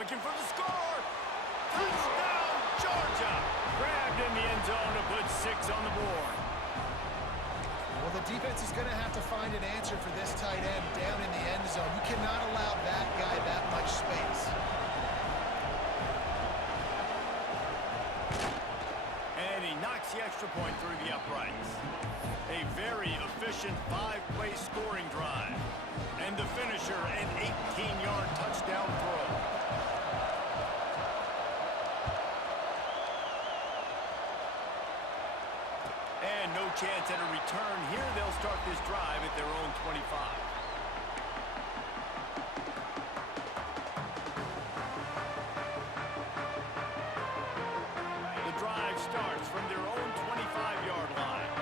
Looking for the score. Touchdown, Georgia. Grabbed in the end zone to put 6 on the board. Well, the defense is going to have to find an answer for this tight end down in the end zone. You cannot allow that guy that much space. And he knocks the extra point through the uprights. A very efficient 5-play scoring drive. And the finisher, an 18-yard touchdown throw. And no chance at a return here. They'll start this drive at their own 25. The drive starts from their own 25-yard line.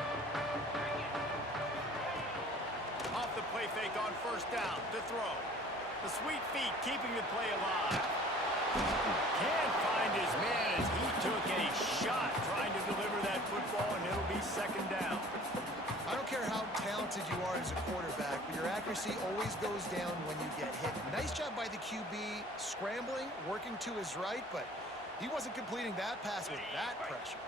Off the play fake on first down to throw. The sweet feet keeping the play alive. Can't find his man as he took a shot trying to deliver that football, and it'll be second down. I don't care how talented you are as a quarterback, but your accuracy always goes down when you get hit. Nice job by the QB scrambling, working to his right, but he wasn't completing that pass with that pressure.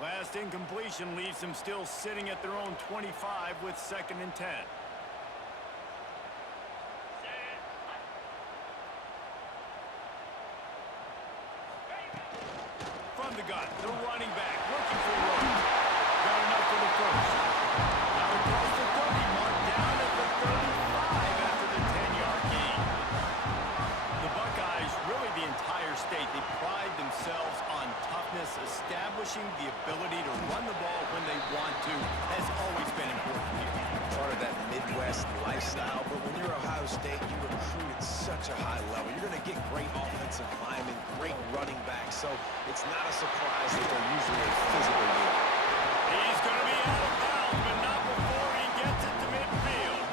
Last incompletion leaves them still sitting at their own 25 with 2nd and 10. From the gun, the running back looking for Rhodes. Got enough for the first. Now across the 30, marked down at the 35 after the 10-yard gain. The Buckeyes, really the entire state, they pride themselves on toughness. Establishing the ability to run the ball when they want to has always been important here. Part of that Midwest lifestyle, but when you're Ohio State, you recruit at such a high level. You're going to get great offensive linemen, great running backs, so it's not a surprise that they're usually a physical unit. He's going to be out of bounds, but not before he gets it to midfield.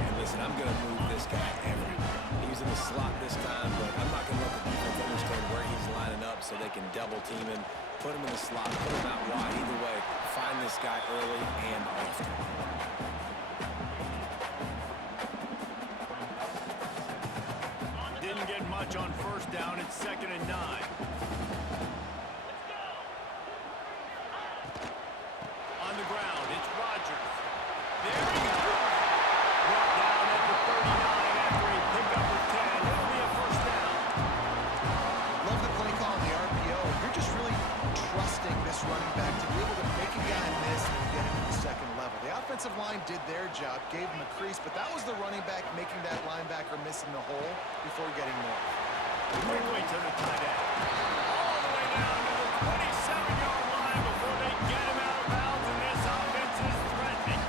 And listen, I'm going to move this guy everywhere. He's in the slot this time, but I'm not going to let the defense understand where he's lining up so they can double team him, put him in the slot, put him out wide. Either way, find this guy early and often. Didn't get much on first down. It's 2nd and 9. On the ground, it's Rodgers. There he goes. Brought down at the 39 after a pickup of 10. It'll be a first down. Love the play call on the RPO. You're just really trusting this running back to be able to make a guy miss and get him to the second level. The offensive line did their job, gave him a crease, but that was the running back making that linebacker miss in the hole before getting north. Quickly to the tight end. All the way down to the 27-yard line before they get him out of bounds, and this offense is threatening.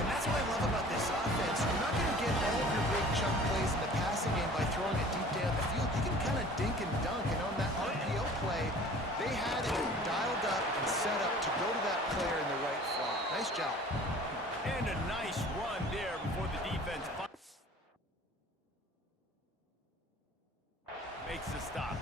And that's what I love about this offense. You're not going to get all of your big chunk plays in the passing game by throwing it deep down the field. You can kind of dink and dunk, and on that RPO play, they had it dialed up and set up to go to that player in the right slot. Nice job. And a nice run there before the defense makes the stop.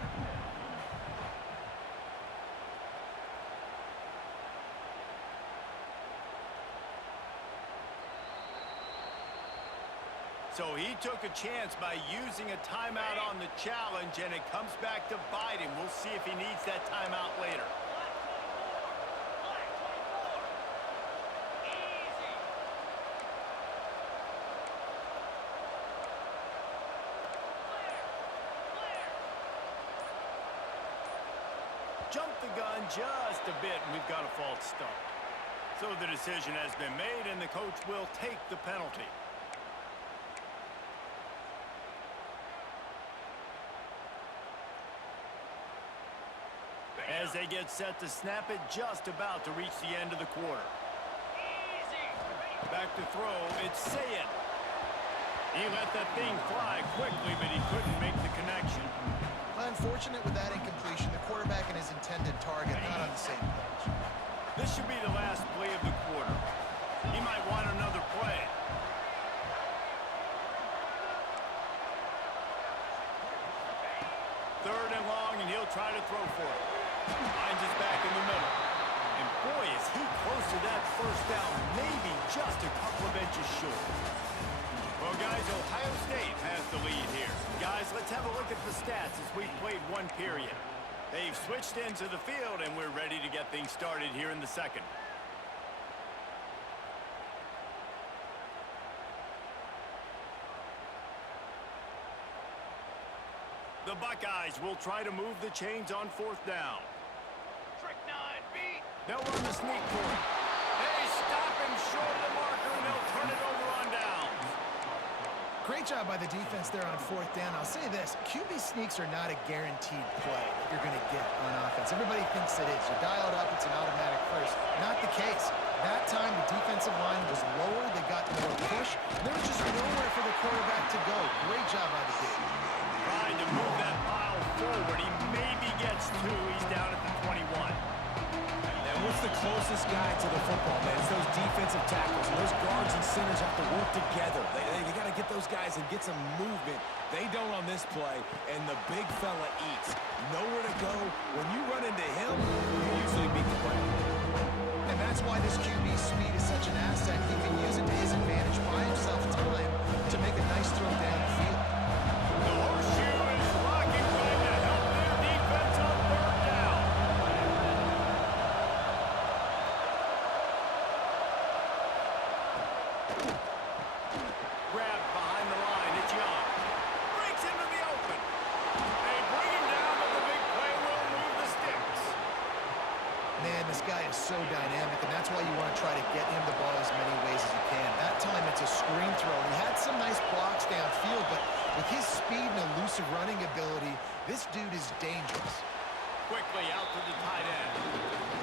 So he took a chance by using a timeout on the challenge, and it comes back to bite him. We'll see if he needs that timeout later. Jumped the gun just a bit, and we've got a false start. So the decision has been made, and the coach will take the penalty. As they get set to snap it, just about to reach the end of the quarter. Back to throw, it's Sayed. He let that thing fly quickly, but he couldn't make the connection. Unfortunate with that incompletion. The quarterback and his intended target not on the same page. This should be the last play of the quarter. He might want another play. Third and long, and he'll try to throw for it. Finds his back in the middle. And boy, is he close to that first down, maybe just a couple of inches short. Well, guys, Ohio State has the lead here. passes. We've played one period. They've switched into the field, and we're ready to get things started here in the second. The Buckeyes will try to move the chains on fourth down. Trick 9, beat. They'll run the sneak for him. They stop him short of the marker, and they'll turn it over on downs. Great job by the defense there on fourth down. I'll say this, QB sneaks are not a guaranteed play that you're going to get on offense. Everybody thinks it is. You dial it up, it's an automatic first. Not the case. That time, the defensive line was lower. They got more push. There was just nowhere for the quarterback to go. Great job by the dude. Trying to move that pile forward. He maybe gets two. He's down at the 21. And what's the closest guy to the football, man? It's those defensive tackles. And those guards and centers have to work together. They got to get those guys and get some movement. They don't on this play, and the big fella eats. Nowhere to go. When you run into him, you usually beat the play. And that's why this QB speed is such an asset. He can use it to his advantage, buy himself time to make a nice throw down the field. The horseshoe is rocking, trying to help their defense on third down. Grabbed behind the line. It's Young. Breaks into the open. They bring him down, but the big play will move the sticks. Man, this guy is so dynamic, and that's why you want to try to get him the ball as many ways as you can. That time, it's a screen throw. He had some nice blocks downfield, but with his speed and elusive running ability, this dude is dangerous. Quickly out to the tight end.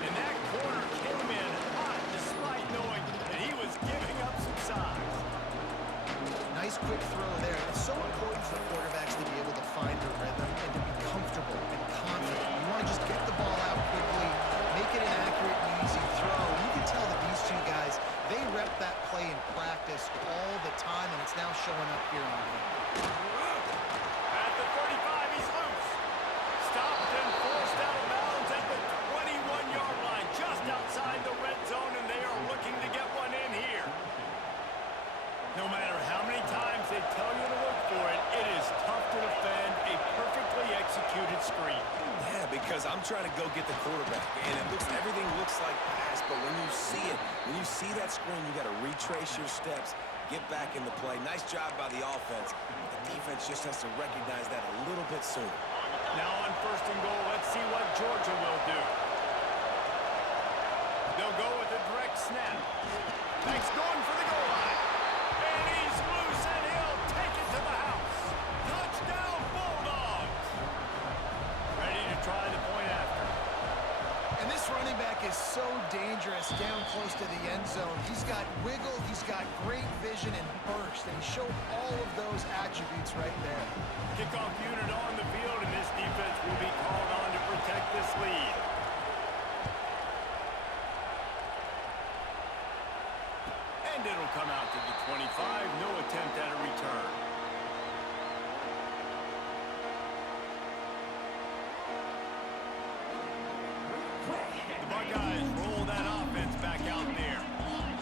And that corner came in hot despite knowing that he was giving up some size. Nice quick throw there. It's so important for quarterbacks to be able to find their rhythm and to be comfortable and confident. You want to just get the ball out quickly, make it an accurate and easy throw. And you can tell that these two guys, they rep that play in practice all the time, and it's now showing up here on game. At the 35, he's loose. Stopped and forced out of bounds at the 21-yard line, just outside the red zone, and they are looking to get one in here. No matter how many times they tell you to look for it, it is tough to defend a perfectly executed screen. Yeah, because I'm trying to go get the quarterback, and everything looks like pass, but when you see it, when you see that screen, you got to retrace your steps, get back in the play. Nice job by the offense. The defense just has to recognize that a little bit sooner. Now on first and goal, let's see what Georgia will do. They'll go with a direct snap. Next going for the goal line. And he's loose, and he'll take it to the house. Touchdown, Bulldogs. Ready to try the point after. And this running back is so dangerous down close to the end zone. He's got wiggle, he's got great vision and burst, and he showed all of those attributes right there. Kickoff unit on the field, and this defense will be called on to protect this lead. And it'll come out to the 25. No attempt at a return. The Buckeyes roll that offense back out there.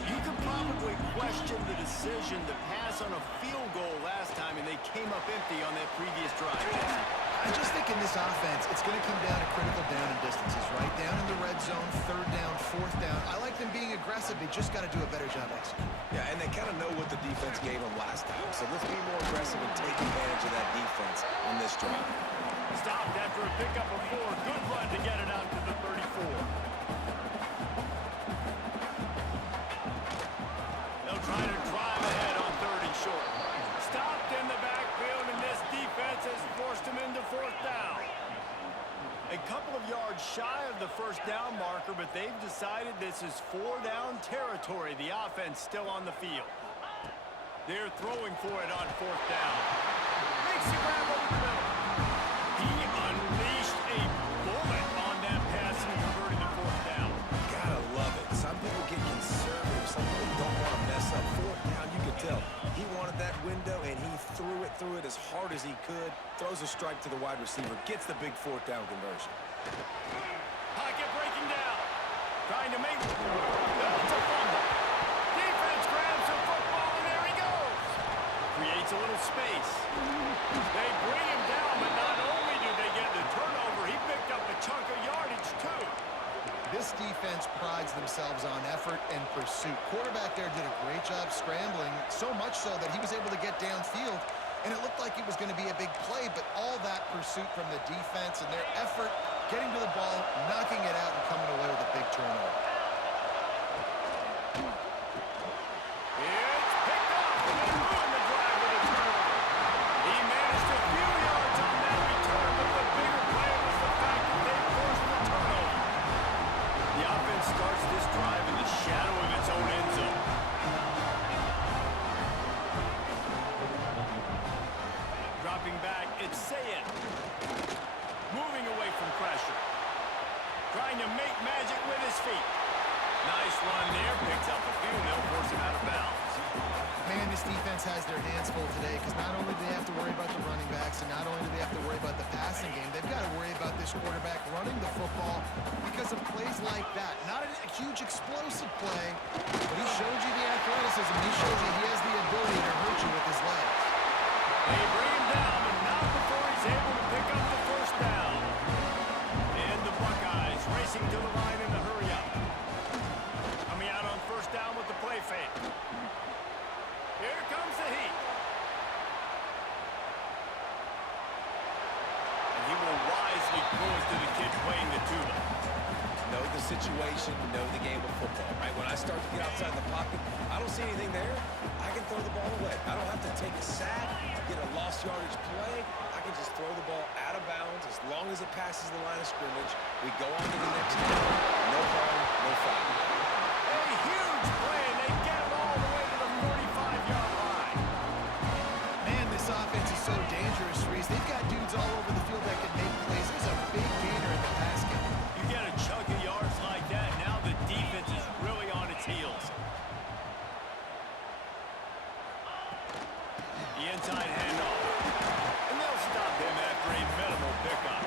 You could probably question the decision to pass on a field goal last time, and they came up empty on that previous drive. I just think in this offense, it's going to come down to critical down and distances, right? Down in the red zone, third down, fourth down. I like them being aggressive. They just got to do a better job executing. Yeah, and they kind of know what the defense gave them last time, so let's be more aggressive and take advantage of that defense on this drive. Stopped after a pickup of 4. Good run to get it out to the 34. They'll try to drive ahead on 3rd and short. Stopped in the backfield, and this defense has forced him into 4th down. A couple of yards shy of the first down marker, but they've decided this is 4-down territory. The offense still on the field. They're throwing for it on 4th down. Makes the grab over the middle. He unleashed a bullet on that pass and converted to 4th down. Gotta love it. Some people get conservative. Some people don't want to mess up. 4th down, you could tell. He wanted that window, and he threw it as hard as he could. Throws a strike to the wide receiver. Gets the big 4th down conversion. Pocket breaking down. Trying to make... That's a fumble. Defense grabs the football, and there he goes. Creates a little space. They bring him down, but not only do offense prides themselves on effort and pursuit. Quarterback there did a great job scrambling, so much so that he was able to get downfield, and it looked like it was going to be a big play, but all that pursuit from the defense and their effort getting to the ball, knocking it out, and coming away with a big turnover. It's picked off, and they ruined the drive with a turnover. He managed a few yards on that return, but the bigger play was the fact that they forced the turnover. The offense starts this drive in the shadow of its own end zone. Dropping back, it's Sayin. Moving away from pressure. Trying to make magic with his feet. Nice run there, picks up a few, and they'll force him out of bounds. Man, this defense has their hands full today because not only do they have to worry about the running backs and not only do they have to worry about the passing game, they've got to worry about this quarterback running the football because of plays like that. Not a huge explosive play, but he showed you the athleticism. He showed you he has the ability to hurt you with his legs. They bring him down, but not before he's able to pick up the first down. And the Buckeyes racing to the line in the hurry-up. Coming out on first down with the play fake. Here comes the heat. And he will wisely throw it to the kid playing the tuba. Know the situation, know the game of football, right? When I start to get outside the pocket, I don't see anything there, I can throw the ball away. I don't have to take a sack, get a lost yardage play. I can just throw the ball out of bounds as long as it passes the line of scrimmage. We go on to the next down. No harm, no foul. A huge play, and they get it all the way to the 45-yard line. Man, this offense is so dangerous, Reese. They've got dudes all over the field that can make plays. There's a big gainer in the pass game. You get a chunk of yards like that, now the defense is really on its heels. The inside handoff. And they'll stop him after a minimal pickup.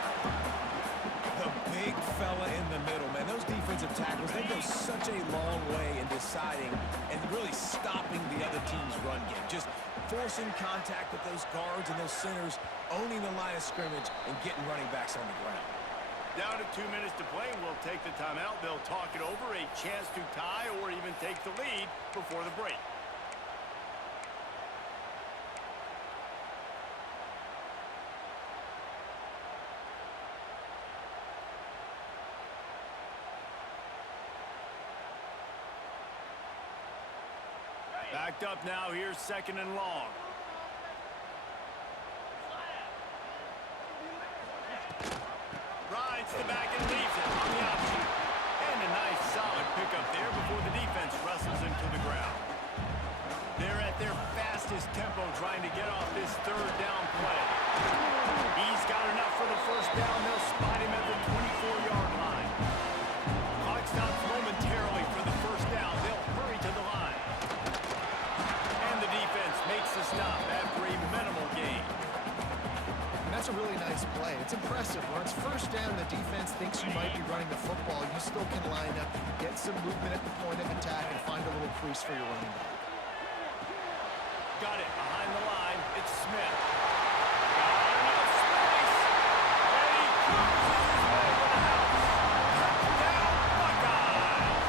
The big fella in the middle, man. Those defensive tackles, they go such a long way in deciding and really stopping the other team's run game. Just forcing contact with those guards and those centers, owning the line of scrimmage, and getting running backs on the ground. Down to 2 minutes to play, we'll take the timeout. They'll talk it over, a chance to tie or even take the lead before the break. Backed up now, here's second and long. Rides the back and leaves it on the option. And a nice solid pickup there before the defense wrestles him to the ground. They're at their fastest tempo trying to get off this third down play. He's got enough for the first down. They'll spot him at the 24-yard line. Clock stops momentarily for the first down. They'll hurry to the line. And the defense makes the stop after a minimal gain. And that's a really nice play. It's impressive. When it's first down and the defense thinks you might be running the football, you still can line up, get some movement at the point of attack, and find a little crease for your running back. Got it behind the line. It's Smith. Got enough space. And he cruises his way to the house. Touchdown, Buckeyes.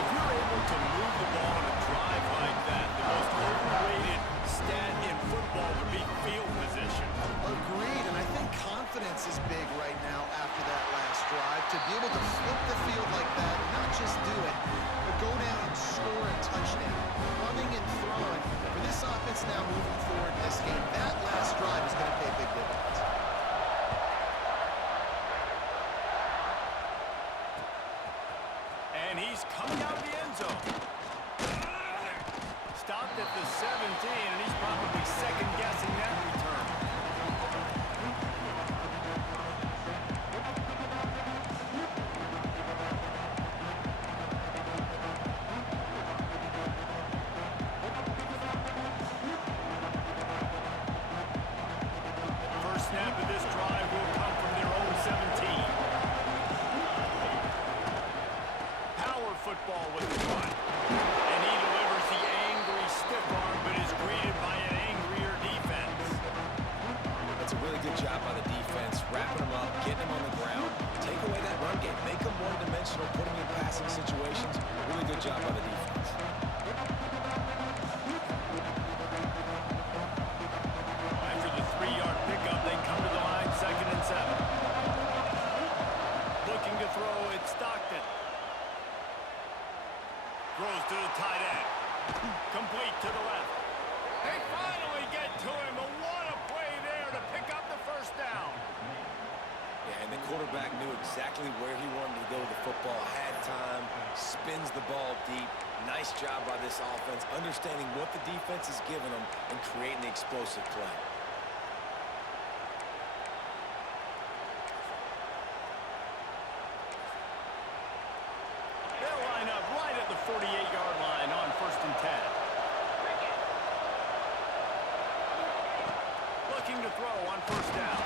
If you're able to move the ball on a drive like that, the most overrated stat in football would be field position. Agreed, and I think confidence is big right now after that last drive. To be able to flip the field like that, and not just do it, but go down and score a touchdown. Running and throwing. For this offense now moving forward in this game, that last drive is going to pay big dividends. And he's coming out of the end zone. Stopped at the 17, and he's probably second-guessing that return. First snap of this drive will come from their own 17. Power football with the run. And he delivers the angry stiff arm, but is greeted by an angrier job by the defense. After the 3-yard pickup, they come to the line, 2nd and 7. Looking to throw, it's Stockton. Throws to the tight end. Complete to the left. They finally get to him. But what a play there to pick up the first down. Yeah, and the quarterback knew exactly where he wanted to go with the football, had time, spins the ball deep. Nice job by this offense, understanding what the defense is giving them and creating the explosive play. They'll line up right at the 48-yard line on 1st and 10. Looking to throw on 1st down.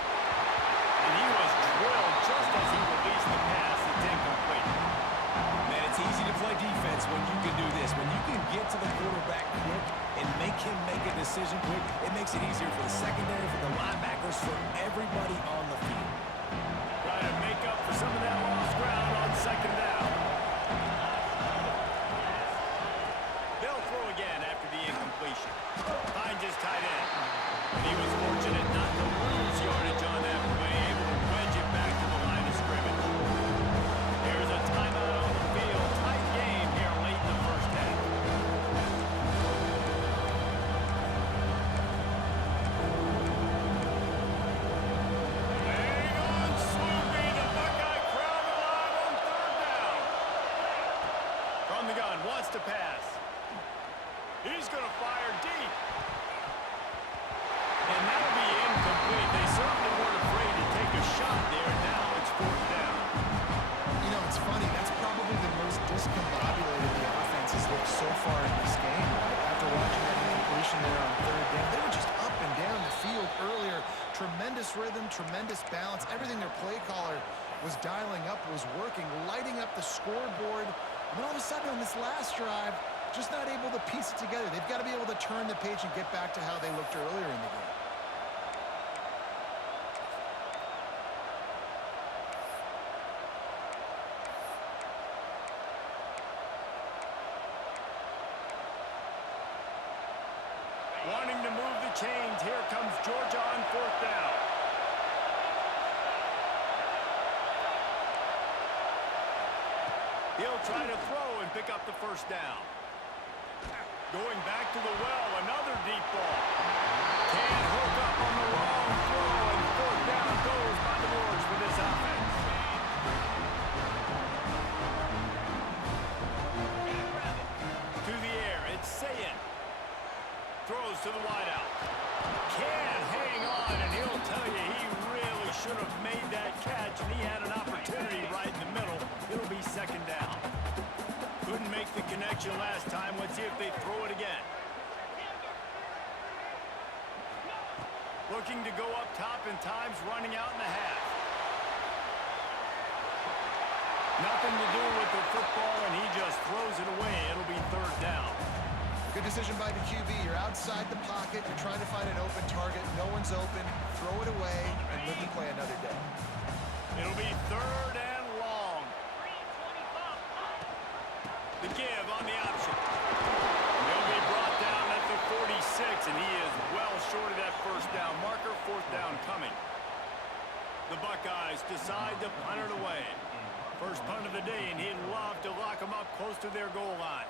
And he was drilled just as he released the pass. It's incomplete. Man, it's easy to play defense when you can do this. When you can get to the quarterback quick and make him make a decision quick, it makes it easier for the secondary, for the linebackers, for everybody on the field. Trying to make up for some of that lost ground on 2nd down. They'll throw again after the incompletion. Finds his tight end. And he was fortunate not to lose yardage on that play, able to wedge it back to the line of scrimmage. There's a timeout on the field. Tight game here late in the first half. Hang on, Swoopy. The Buckeye crowd alive on 3rd down. From the gun, wants to pass. He's going to fire deep. And that'll be incomplete. They certainly weren't afraid to take a shot there. Now it's 4th down. You know, it's funny. That's probably the most discombobulated the offense has looked so far in this game, right? After watching that incompletion there on 3rd down, they were just up and down the field earlier. Tremendous rhythm, tremendous balance. Everything their play caller was dialing up was working, lighting up the scoreboard. And then all of a sudden on this last drive, just not able to piece it together. They've got to be able to turn the page and get back to how they looked earlier in the game. Wanting to move the chains. Here comes Georgia on 4th down. He'll try to throw and pick up the 1st down. Going back to the well, another deep ball. Can't hook up on the wrong throw, and 4th down goes by the boards for this offense. To the air, it's Sayin. Throws to the wideout. Can't hang on, and he'll tell you he really should have made that catch, and he had an opportunity right in the middle. It'll be 2nd down. Couldn't make the connection last time. Let's see if they throw it again. Looking to go up top, and time's running out in the half. Nothing to do with the football, and he just throws it away. It'll be 3rd down. Good decision by the QB. You're outside the pocket. You're trying to find an open target. No one's open. Throw it away and live to play another day. It'll be 3rd and long. The give on the option. He'll be brought down at the 46, and he is well short of that 1st down marker. 4th down coming. The Buckeyes decide to punt it away. First punt of the day, and he'd love to lock them up close to their goal line.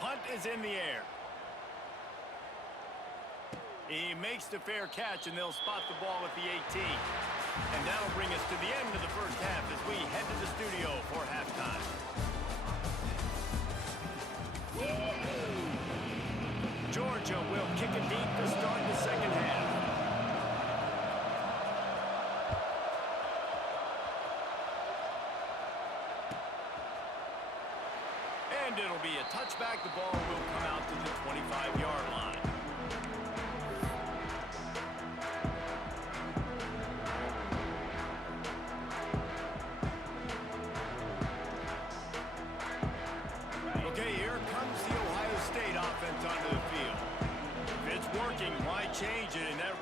Punt is in the air. He makes the fair catch, and they'll spot the ball at the 18. And that'll bring us to the end of the first half as we head to the studio for halftime. Georgia will kick it deep to start the 2nd half. And it'll be a touchback. The ball will come out to the 25-yard line. Okay, here comes the Ohio State offense onto the field. If it's working, why change it? And that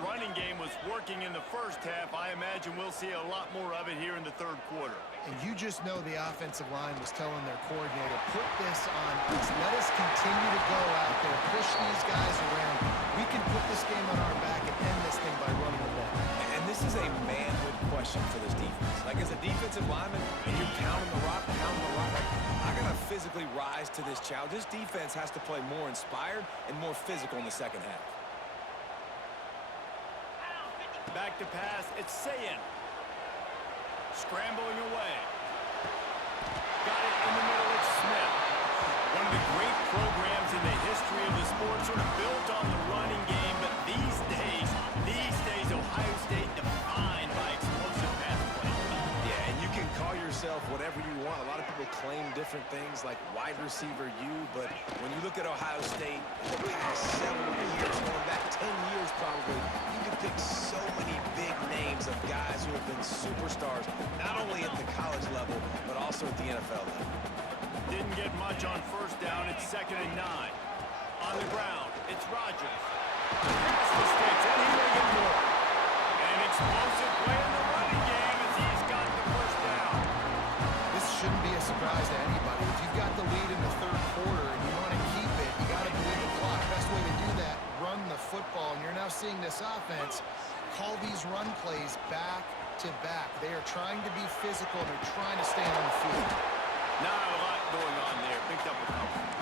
blocking in the first half. I imagine we'll see a lot more of it here in the third quarter. And you just know the offensive line was telling their coordinator, put this on us. Let us continue to go out there, push these guys around. We can put this game on our back and end this thing by running the ball. And this is a manhood question for this defense. Like, as a defensive lineman, and you're pounding the rock, like, I got to physically rise to this challenge. This defense has to play more inspired and more physical in the second half. Back to pass, it's Sayin. Scrambling away. Got it in the middle, it's Smith. One of the great programs in the history of the sport, sort of built on the running game, but these days, Ohio State defined by explosive pass play. Yeah, and you can call yourself whatever you want. A lot of people claim different things like wide receiver U, but when you look at Ohio State in the past several years, going back 10 years probably, you can pick so many big names of guys who have been superstars, not only at the college level, but also at the NFL level. Didn't get much on first down. It's 2nd and 9. On the ground, it's Rodgers. Pass the sticks, and he may get more. An explosive play in the running game as he's got the first down. This shouldn't be a surprise to anybody. If you've got the lead in the third quarter and you want to keep it, you got to bleed the clock. Best way to do that, run the football. And you're now seeing this offense call these run plays back to back. They are trying to be physical. They're trying to stay on the field. Not a lot going on there. Picked up a couple.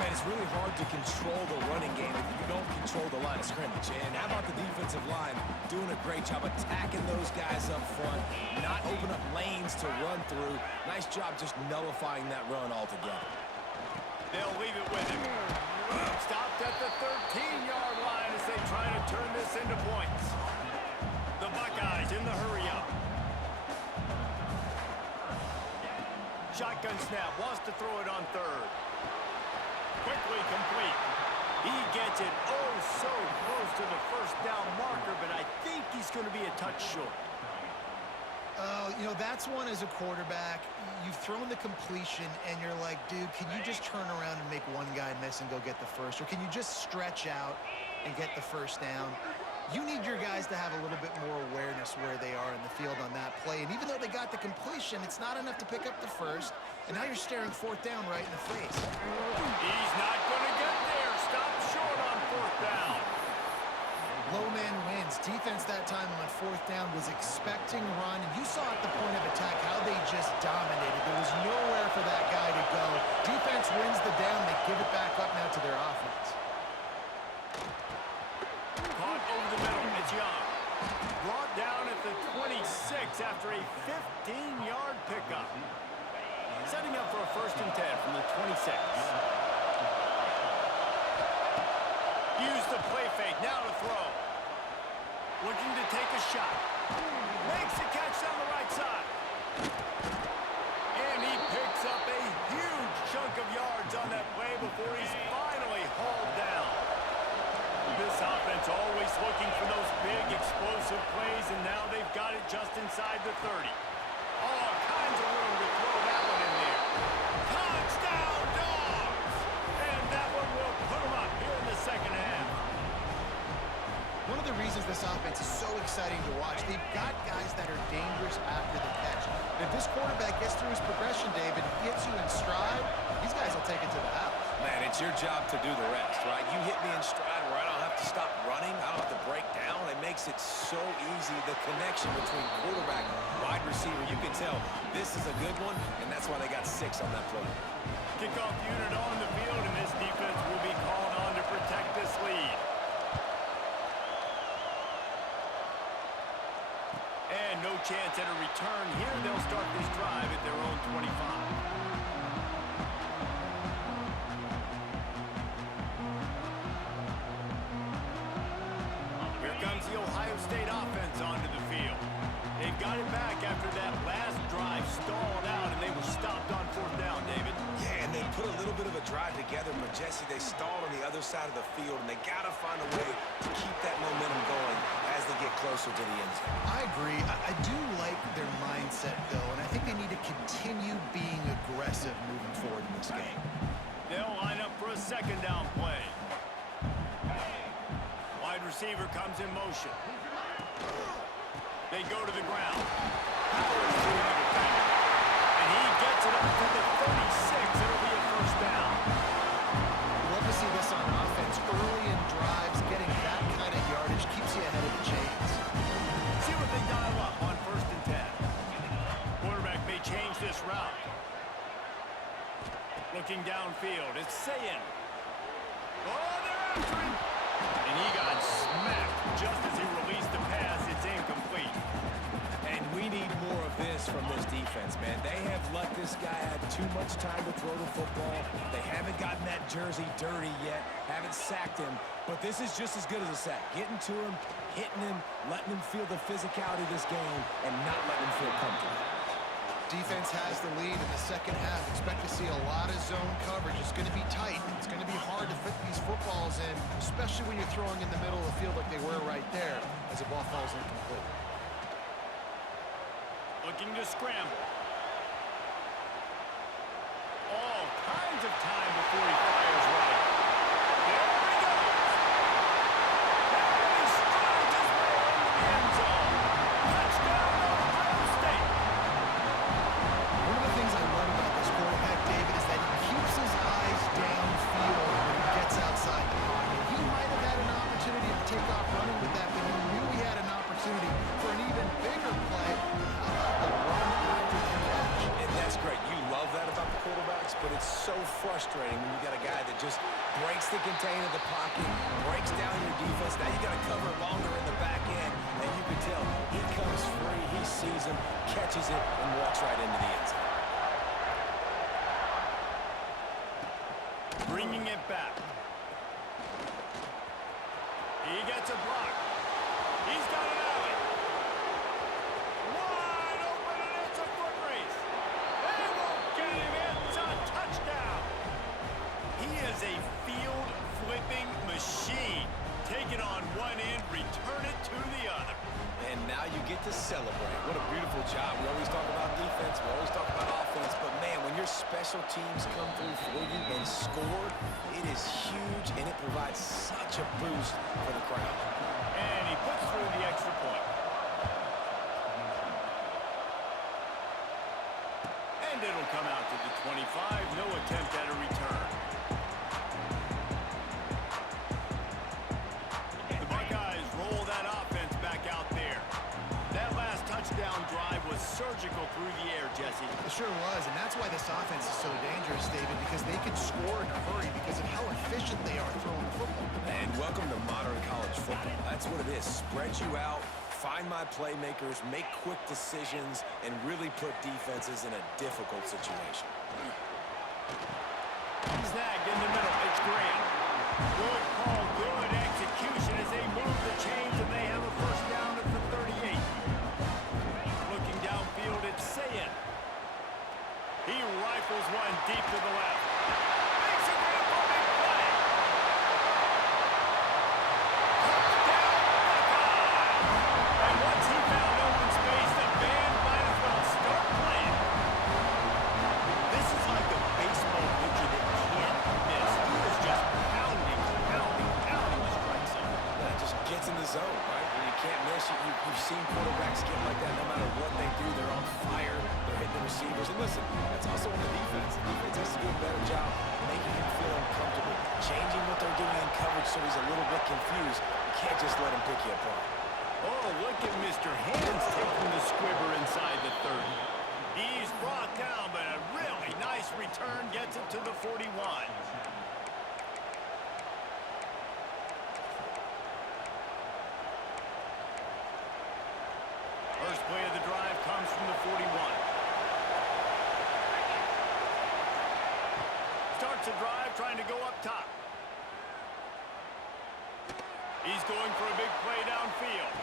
Man, it's really hard to control the running game if you don't control the line of scrimmage. And how about the defensive line doing a great job attacking those guys up front, not open up lanes to run through. Nice job just nullifying that run altogether. They'll leave it with him. Stopped at the 13-yard line as they try to turn this into points. The Buckeyes in the hurry-up. Shotgun snap, wants to throw it on third. Quickly complete. He gets it oh so close to the first down marker, but I think he's going to be a touch short. You know, that's one as a quarterback. You've thrown the completion, and you're like, dude, can you just turn around and make one guy miss and go get the first? Or can you just stretch out and get the first down? You need your guys to have a little bit more awareness where they are in the field on that play. And even though they got the completion, it's not enough to pick up the first. And now you're staring fourth down right in the face. He's not going to get there. Stop short on fourth down. Low man wins. Defense that time on fourth down was expecting run. And you saw at the point of attack how they just dominated. There was nowhere for that guy to go. Defense wins the down. They give it back up now to their offense. Caught over the middle. It's Young. Brought down at the 26 after a 15-yard pickup. Setting up for a 1st and 10 from the 26. Use the play fake. Now to throw. Looking to take a shot. Makes the catch down the right side. And he picks up a huge chunk of yards on that play before he's finally hauled down. This offense always looking for those big explosive plays, and now they've got it just inside the 30. All kinds of room to throw that one in there. Touchdown, Dogs! And that one will put them up here in the second half. One of the reasons this offense is so exciting to watch, they've got guys that are dangerous after the catch. And if this quarterback gets through his progression, David, hits you in stride, these guys will take it to the house. Man, it's your job to do the rest, right? You hit me in stride where I don't have to stop running. I don't have to break down. It makes it so easy, the connection between quarterback and wide receiver. You can tell this is a good one, and that's why they got 6 on that play. Kickoff unit on the field, and this defense will be called on to protect this lead. And no chance at a return here. They'll start this drive at their own 25. Ohio State offense onto the field. They've got it back after that last drive stalled out, and they were stopped on fourth down, David. Yeah, and they put a little bit of a drive together, but Jesse, they stalled on the other side of the field, and they got to find a way to keep that momentum going as they get closer to the end zone. I agree. I do like their mindset, though, and I think they need to continue being aggressive moving forward in this game. They'll line up for a 2nd down play. Wide receiver comes in motion. They go to the ground. Powers through the defender. And he gets it up to the 36. It'll be a first down. Love to see this on offense. Early in drives, getting that kind of yardage keeps you ahead of the chains. See what they dial up on 1st and 10. Quarterback may change this route. Looking downfield, it's Sayin. Oh, they're after him. And he got smacked just as he released the pass. It's incomplete. And we need more of this from this defense, man. They have let this guy have too much time to throw the football. They haven't gotten that jersey dirty yet, haven't sacked him. But this is just as good as a sack. Getting to him, hitting him, letting him feel the physicality of this game, and not letting him feel comfortable. Defense has the lead in the second half. Expect to see a lot of zone coverage. It's going to be tight. It's going to be hard to fit these footballs in, especially when you're throwing in the middle of the field like they were right there as the ball falls incomplete. Looking to scramble. All kinds of time before he fires right. There he goes. And he strides his way into the end zone. Touchdown, Ohio State. One of the things I love about this quarterback, David, is that he keeps his eyes downfield when he gets outside the pocket. He might have had an opportunity to take off running with that, but he knew he had an opportunity for an even bigger play. How about the run after the catch? And that's great. You love that about the quarterbacks, but it's so frustrating when you got a guy that just breaks the contain of the pocket, breaks down your defense. Now you got to cover longer in the back end, and you can tell he comes free, he sees him, catches it, and walks right into the end zone. Bringing it back. He gets a block. He's got an alley. Wide open, and it's a foot race. They won't get him. It's a touchdown. He is a field-flipping machine. Take it on one end, return it to the other. And now you get to celebrate. What a beautiful job. We always talk about defense, we always talk about offense, but man, when your special teams come through for you and score, it is huge, and it provides such a boost for the crowd. And he puts through the extra point. And it'll come out to the 25. No attempt at a return. The Buckeyes roll that offense back out there. That last touchdown drive was surgical through the air, Jesse. It sure was, and that's why this offense is so dangerous, David, because they can score in a hurry because of how efficient they are throwing the football. And welcome to modern college football. That's what it is. Spread you out, find my playmakers, make quick decisions, and really put defenses in a difficult situation. Snagged in the middle. It's Graham. Good call, good execution as they move the chains, and they have a first down at the 38. Looking downfield, it's Sayin. He rifles one deep to the left. Makes a grab for a big play. Touchdown, Buckeyes! And once he found open space, the band might as well start playing. This is like a baseball pitcher that can't miss. He is just pounding the strike zone. Yeah, just gets in the zone, right? When you can't miss, you've seen quarterbacks get like that no matter what they do. They're on fire. They're hitting the receivers. And listen, that's also on the defense. The defense has to do a better job making him feel uncomfortable, changing what they're doing in coverage so he's a little bit confused. You can't just let him pick you apart. Oh, look at Mr. Hands taking the squibber inside the 30. He's brought down, but a really nice return gets it to the 41. First play of the drive comes from the 41. Starts the drive trying to go up top. He's going for a big play downfield.